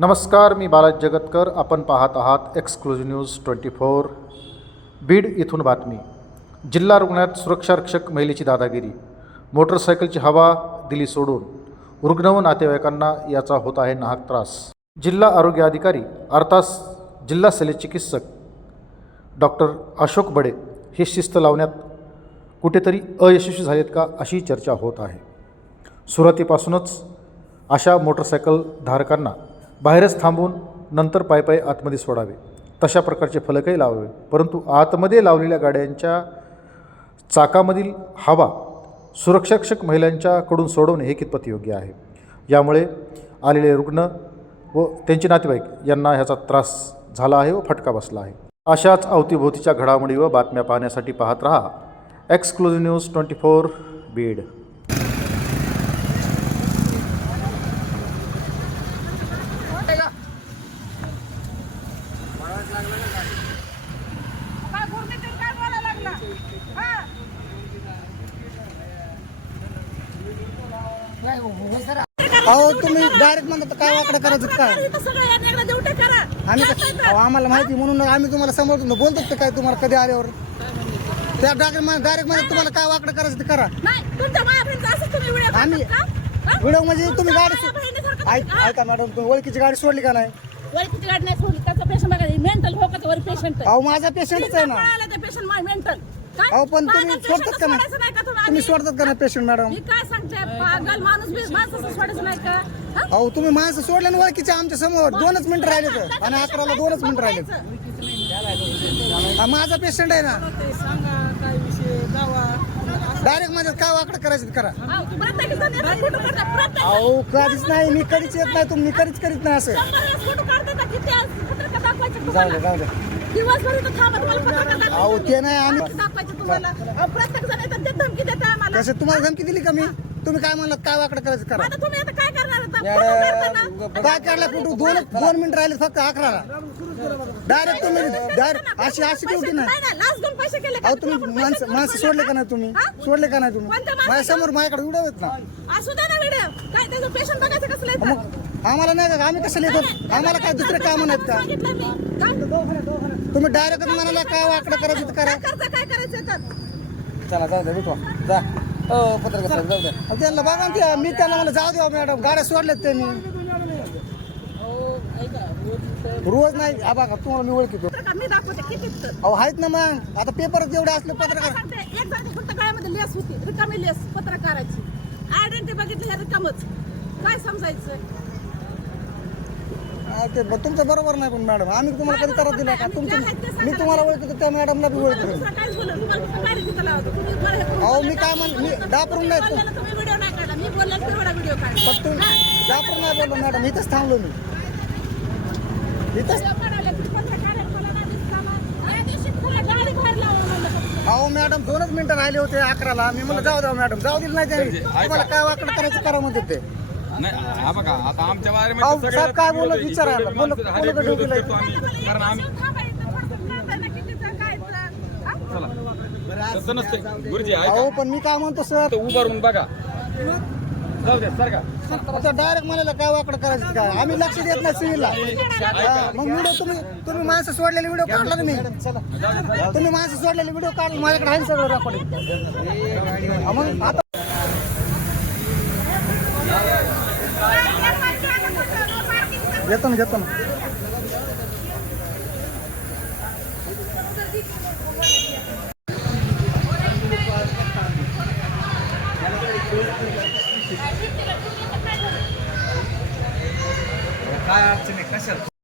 नमस्कार मी बालाज जगतकर. आपण पाहत आहात exclusive news twenty four Beed इथून बातमी. जिल्हा रुग्णालयात सुरक्षारक्षक महिलेची दादागिरी. मोटरसायकलची हवा दिली सोडून. रुग्ण व नातेवाईकांना याचा होत आहे नाहक त्रास. जिल्हा आरोग्य अधिकारी अर्थात जिल्हा शल्यचिकित्सक डॉक्टर अशोक बडे हे शिस्त लावण्यात कुठेतरी अयशस्वी झालेत का अशी चर्चा होत आहे. सुरुवातीपासूनच अशा मोटरसायकल धारकांना बाहेरच थांबून नंतर पायपायी आतमध्ये सोडावे. तशा प्रकारचे फलकही लावावे. परंतु आतमध्ये लावलेल्या गाड्यांच्या चाकामधील हवा सुरक्षाक्षक महिलांच्याकडून सोडवणे हे कितपत योग्य आहे? यामुळे आलेले रुग्ण व त्यांचे नातेवाईक यांना ह्याचा त्रास झाला आहे व फटका बसला आहे. अशाच अवतीभोवतीच्या घडामोडी व बातम्या पाहण्यासाठी पाहत रहा. Exclusive news twenty four Beed काय गुरमीतील काय बोलायला लागला हा अहो तुम्ही डायरेक्ट म्हणता काय वाकडं करायचं काय? आम्ही कसं- अहो, आम्हाला माहिती म्हणून आम्ही तुम्हाला समोर बोलतो ते काय तुम्हाला कधी आल्यावर? त्या डायरेक्ट डायरेक्ट म्हणजे तुम्हाला काय वाकडं करायचं ते करा. आम्ही- हा? व्हिडिओ म्हणजे तुम्ही गाडी सो- ऐक ऐका मॅडम तुम्ही ओळखीची गाडी सोडली का नाही? ओळखीची गाडी नाही सोडली त्याचं पेशंट बघा मेंटल वर पेशंट अहो माझा पेशंटच आहे ना. ते पेशंट मेंटल अहो पण तुम्ही सोडतात का नाही? तुम्ही सोडतात का नाही पेशंट मॅडम मी काय सांगते? पागल माणूस बी माणसाचं सोडायचं नाही का? हा? अहो तुम्ही माणसं सोडल्या ना ओळखीच्या आमच्यासमोर. दोनच मिनिटं राहिले तर. आणि अकराला दोनच मिनिटं राहिले. माझा पेशंट आहे ना. डायरेक्ट माझ्यात काय वाकडं करायचं करा. अहो कधीच नाही मी कधीच येत नाही तुम्ही कधीच करीत नाही असं. जाऊ? दे जाऊ दे. अहो ते नाही आम्ही कसं तुम्हाला धमकी दिली का मी? तुम्ही काय म्हणलात काय वाकडं करायचं करा. काय काढला फोटो दोन दोन मिनिट राहिले फक्त अकराला. डायरेक्ट तुम्ही डायरेक्ट अशी अशी ड्युटी नाही? अहो तुम्ही? माणसं माणसं सोडले का नाही तुम्ही? हा? सोडले का नाही तुम्ही? माणसाला? माझ्यासमोर माझ्याकडे व्हिडिओ आहेत ना. असू द्या ना व्हिडिओ काय त्याचं पेशंट बघायचं कसलं येतं? मग आम्हाला नाही का? आम्ही कसं लिहितो? आम्हाला काय दुसरे कामं नाहीत का? सांगितलं मी. काय? तुम्ही डायरेक्ट म्हणाला काय वाकडं करायचं ते करा. काय करता, काय करायचं तर? चला जाऊ दे भेटवा जा. हो पत्रकार साहेब जाऊ दे. अहो, त्यांना बघा ना ते, मी त्यांना मला जाऊ द्या मॅडम. गाड्या सोडल्यात त्यांनी. रोज नाही बघा तुम्हाला मी ओळखतो. पत्रकार मी दाखवते किती तर. अहो आहेत ना मग. आता पेपर जेवढे असले पत्रकार सांगते, एक जण फक्त गळ्यामध्ये लेस होती रिकामी लेस पत्रकाराची. आयडेंटिटी बघितली हे रिकामच. काय समजायचं हा, ते ब- तुमचं बरोबर नाही पण मॅडम आम्ही तुम्हाला कधी त्रास दिला का? तुमचं मी तुम्हाला ओळखतो त्या मॅडमला बी ओळखतो. दुसरं काहीच बोललं तुम्हाला फक्त गाडी तिथं लावतो तुम्ही बरं हे करून अहो मी काय म्हण मी डापरून नाही तू- बोललेलं तुम्ही व्हिडिओ नाही काढला मी तेवढा व्हिडिओ काढला नाही बोललो मॅडम इथंच थांबलो मी. अहो मॅडम दोनच मिनिटं राहिले होते अकराला. मी म्हणलं जाऊ द्या मॅडम. जाऊ दिलं नाही त्यांनी. तुम्हाला काय वाकडं करायचं करा म्हणते ते. नाही हा बघा आता आमच्या अहो, बारेमध्ये साहेब काय बोलत विचारा. बोलत- बोलत कारण आम्ही. हा? चला. तसं नसते गुरुजी ऐका. अहो पण मी काय म्हणतो सर? तर उभारून बघा. आता डायरेक्ट म्हणाला काय वाकडं करायचं काय? आम्ही लक्ष देत नाही सिव्हिलला मग व्हिडिओ तुम्ही तुम्ही माणसं सोडलेले व्हिडिओ काढला ना मी तुम्ही माणसं सोडलेले व्हिडिओ काढला माझ्याकडे आहे ना सगळं रेकॉर्डिंग मग आता घेतो ना घेतो ना. काय अडचण आहे? कशाला?